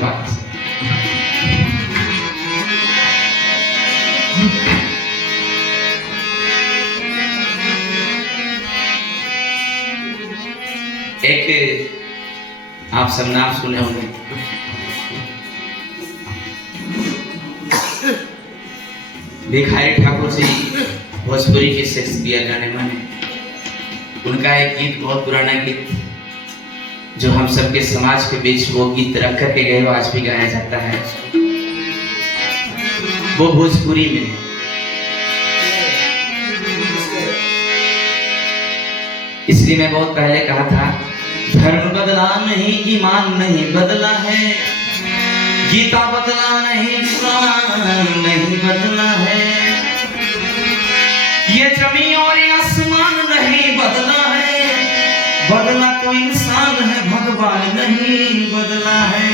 बात। एक आप सब नाम सुने होंगे, भिखारी ठाकुर जी भोजपुरी के शेक्सपियर जाने माने। उनका एक गीत, बहुत पुराना गीत, जो हम सबके समाज के बीच वो गीत रख करके गए, वो आज भी गाया जाता है। वो भोजपुरी में है। इसलिए मैं बहुत पहले कहा था, धर्म बदला नहीं, ईमान नहीं बदला है, गीता बदला नहीं, कुरान नहीं बदला है, ये जमीन और ये आसमान नहीं बदला है, बदला तो इंसान है, भगवान नहीं बदला है।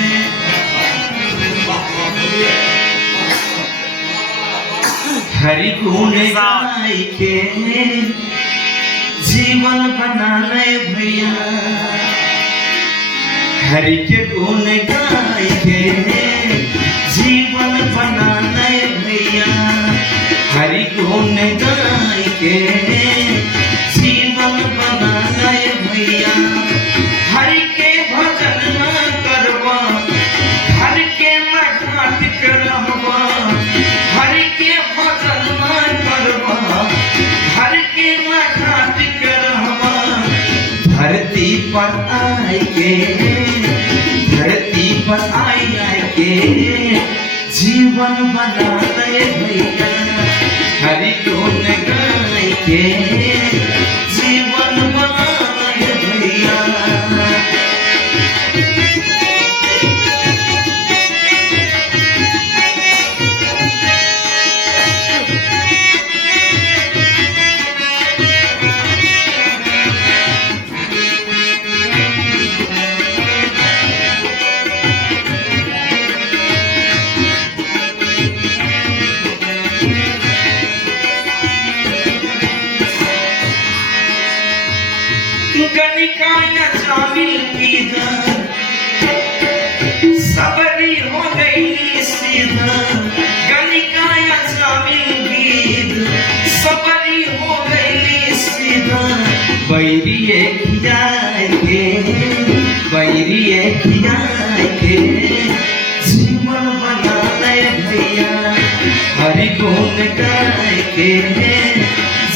हरि गुण गाय के जीवन बनाने भैया, हरि के गुण गाय के जीवन बनाने भैया, हरि गुण गाय के जीवन बनाने भैया, हरि के भजन न करवा, हरि के न घाट करवा, हरि के भजन न करवा, हरि के न घाट करवा, धरती पर आए के, धरती पर आए के जीवन बनाने भैया, हरि गुण गाय के जीवन बनाने भैया। गनिकाया शामिल की सबरी हो गई सीधा, गनिकाया शामिल की सबरी हो गई सीधा, बैरिए खियाए के, बैरिए खियाए के जीवन बनाने भैया, हरि गुण गाय के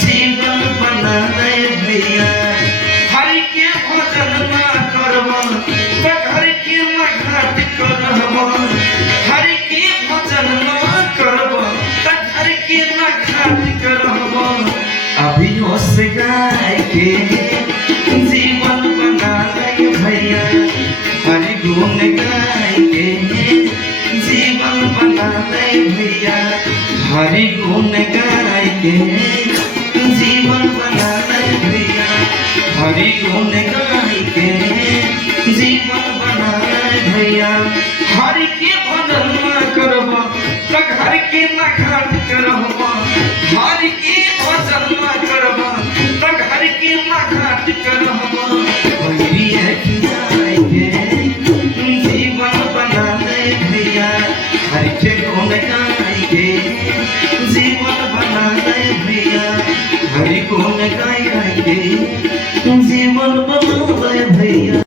जीवन बनाने भैया, हरि के भजन न करवा, तो हरि के न घाट करवा, हरि के भजन न करवा, तो हरि के न घाट करवा, अभियो से गाय के जीवन बनाने भैया, हरि गुण गाय के जीवन बनाने भैया, हरि गुण गाय के जीवन बनाने भैया, हरि गुण गाय के जीवन बनाने भैया, हरि के भजन न करवा, तो हरि के न घाट करवा, हरि के भजन न करवा, तो हरि के न घाट करवा, बैरिए खियाए के जीवन बनाने भैया, हरि के गुण गाय के जीवन बनाने भैया, हरि गुण गाय के जीवन बनाने भैया।